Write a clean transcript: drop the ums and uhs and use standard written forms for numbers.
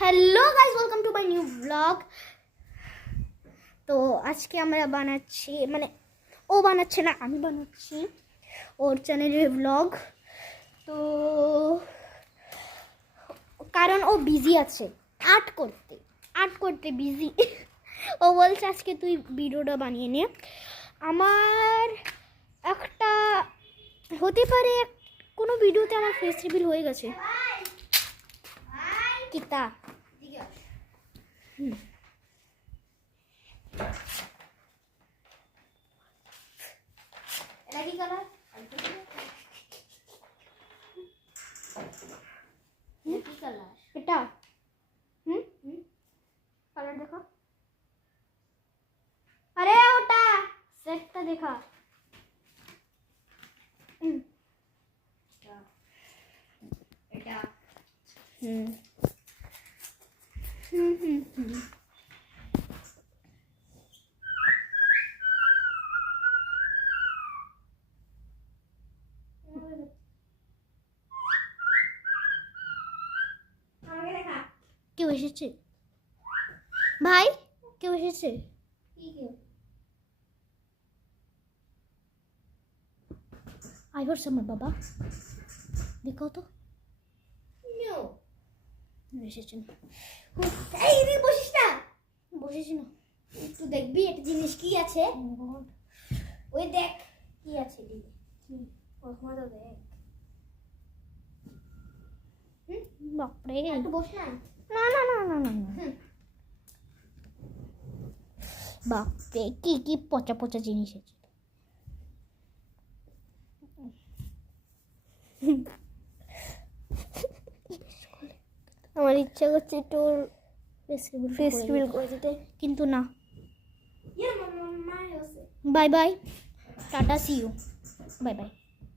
Hello guys, welcome to my new blog. তো আজকে আমরা বানাচ্ছি, মানে ও বানাচ্ছে না, আমি বানাচ্ছি ওর চ্যানেলের ব্লগ। তো কারণ ও বিজি আছে, আর্ট করতে বিজি। ও বলছে আজকে তুই ভিডিওটা বানিয়ে নে। আমার একটা হতে পারে কোনো ভিডিওতে আমার ফেস রিভিল হয়ে গেছে। কিতা এটা কি কালার? কি কালার এটা? কালার দেখো। আরে ওটা সেটটা দেখা। এটা কেউ এসেছে ভাই? কেউ এসেছে? আইবার আমার বাবা, দেখো তো এসেছে। বসিস না, বসেছি না, একটু দেখবি একটা জিনিস কি আছে। ওই দেখ কি আছে, দেখ বাপরে। বস না, না না না না না না, বাপরে কি কি পচা পচা জিনিস আছে। আমার ইচ্ছা করছে একটু ফেস্টিভ্যাল করে দিতে, কিন্তু না। Bye bye, tata, see you, bye by.